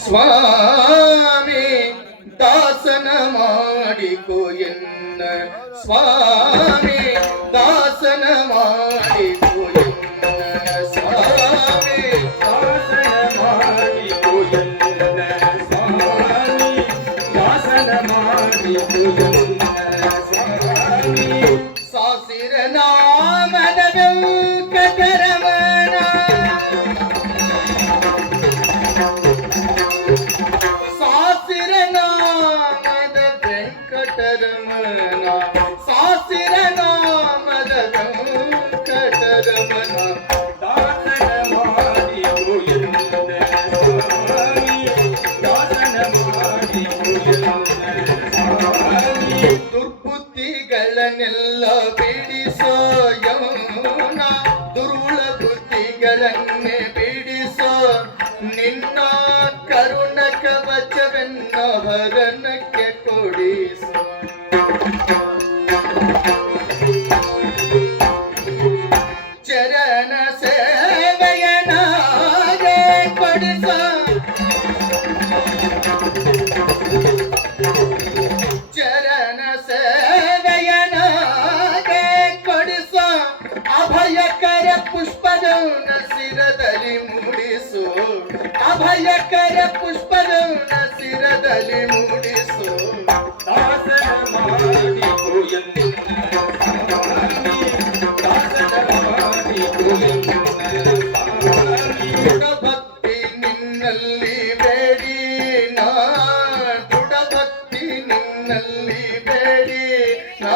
ಸ್ವಾಮಿ ದಾಸನ ಮಾಡಿಕೋ ಎನ್ನ ಸ್ವಾಮಿ ದಾಸನ ಮಾಡಿಕೋ ಎನ್ನ ಸ್ವಾಮಿ ದಾಸನ ಮಾಡಿಕೋ ಎನ್ನ ಸ್ವಾಮಿ ದಾಸನ ಮಾಡಿಕೋ ಎನ್ನ ಸ್ವಾಮಿ ಸಾಸಿರ ನಾಮದ ವೆಂಕಟರಮಣ ಸಾಸಿರ ನಾಮದ ವೆಂಕಟರಮಣ ಸಾಸಿರ ನಾಮದ ವೆಂಕಟರಮಣ ದಾಸನ ಮಾಡಿಕೋ ಎನ್ನ ಸ್ವಾಮಿ ದಾಸನ ಮಾಡಿಕೋ ಎನ್ನ ಸ್ವಾಮಿ ದುರ್ಬುದ್ಧಿಗಳನ್ನೆಲ್ಲ ಬಿಡಿಸೋ ಯಮುನ ದುರುಳ ಬುದ್ಧಿಗಳನ್ನೇ ಬಿಡಿಸೋ ನಿನ್ನ ಕರುಣ ಕವಚವೆನ್ನ ಹರನಕ್ಕೆ ಕೊಡಿಸೋ ಚರಣ ಸೇವೆಯನಾಗೆ ಕೊಡಿಸೋ ಚರಣ ಸೇವೆಯನಾಗೆ ಕೊಡಿಸೋ ಅಭಯಕರ ಪುಷ್ಪದೌನ ಶಿರದಲ್ಲಿ ಮೂಡಿಸು ಅಭಯಕರ ಪುಷ್ಪದೌನ ಶಿರದಲ್ಲಿ ಮೂಡಿಸು ದಾಸನ ಮಾಡಿಕೋ ಎನ್ನ ಸ್ವಾಮಿ ದಾಸನ ಮಾಡಿಕೋ ಎನ್ನ ಸ್ವಾಮಿ ದೃಢ ಭಕ್ತಿ ನಿನ್ನಲ್ಲಿ ಬೇಡಿ ನಾ ದೃಢ ಭಕ್ತಿ ನಿನ್ನಲ್ಲಿ ಬೇಡಿ ನಾ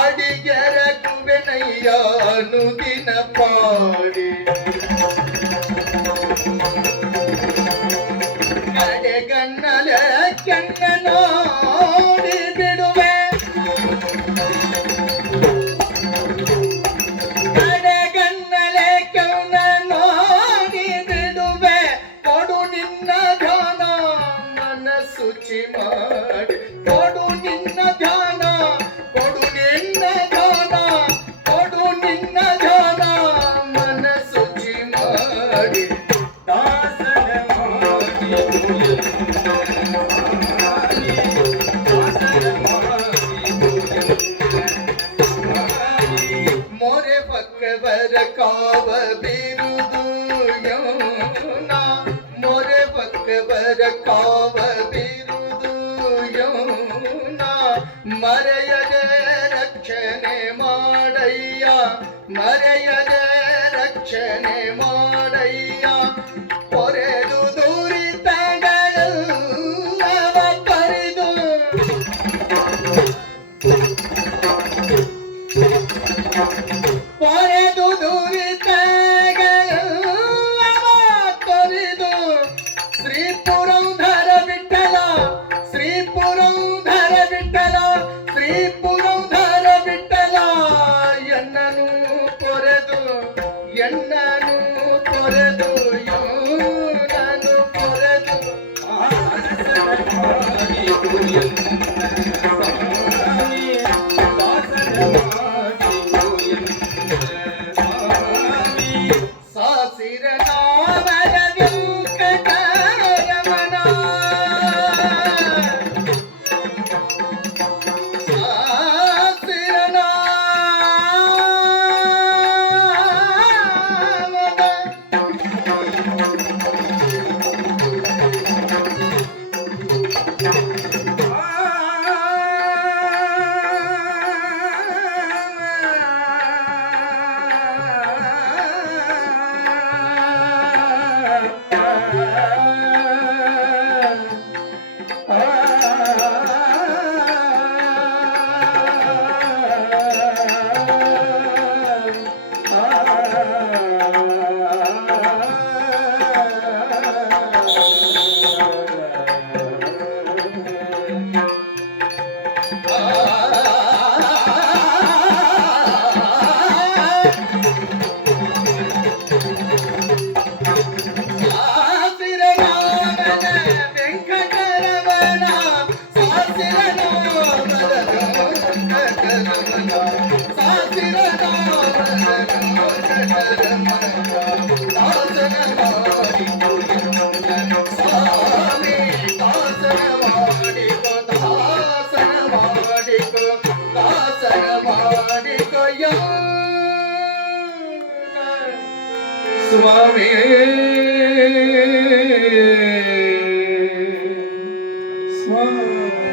ಅಡಿಗೆರಗುವೆನಯ್ಯ ಅನುದಿನ ಪಾಡಿ ಕಡೆಗನ್ನಲೆ ಕಣ್ಣ ನೋಡಿ ಬಿಡುವೆ ಕಡೆಗನ್ನಲೆ ಕಣ್ಣ ನೋಡಿ ಬಿಡುವೆ ಕೊಡು ನಿನ್ನ ಧ್ಯಾನ ಮನಸ್ಸುಚಿ ಮಾಡಿ ಕೊಡು ನಿನ್ನ ಧ್ಯಾನ ಕೊಡು ನಿನ್ನ ಧ್ಯಾನ ಕೊಡು ನಿನ್ನ ಧ್ಯಾನ ಮನಸ್ಸುಚಿ ಮಾಡಿ ದಾಸನ ಮಾಡಿಕೋ ಎನ್ನ ಸ್ವಾಮಿ ದಾಸನ ಮಾಡಿಕೋ ಎನ್ನ ಸ್ವಾಮಿ ಮೊರೆ ಪಕ್ಕವರ ಕಾವ ಬಿರುದು ಯಮುನ ಮೊರೆ ಪಕ್ಕವರ ಕಾವ ಬಿರುದು ಯಮುನ ಮರೆಯದೆ ರಕ್ಷಣೆ ಮಾಡಯ್ಯ ಮರೆಯದೆ ರಕ್ಷಣೆ ಮಾಡಯ್ಯ ಪೊರೆದು ದುರಿತಗಳು ಅವ ಪರಿದು ಪೊರೆದು ದುರಿತಗಳು ಅವ ತೊರೆದು ಶ್ರೀ ಪುರಂದರ ವಿಠಲ ಶ್ರೀ ಪುರಂದರ ವಿಠಲ ಶ್ರೀ ಪುರಂದರ ವಿಠಲ ಎನ್ನನು ತೊರೆದು ಎನ್ನನು ತೊರೆದು ಯೋನನು ತೊರೆದು ದಾಸನ ಮಾಡಿಕೋ ಎನ್ನ ಸ್ವಾಮಿ ದಾಸನ ಮಾಡಿಕೋ ಎನ್ನ ಸ್ವಾಮಿ ಸಾಸಿರ ನಾಮದ ವೆಂಕಟರಮಣ ಸಾಸಿರ ನಾಮದ ಸಾಸಿರ ಸ್ವಾಮಿ ಸ್ವಾಮಿ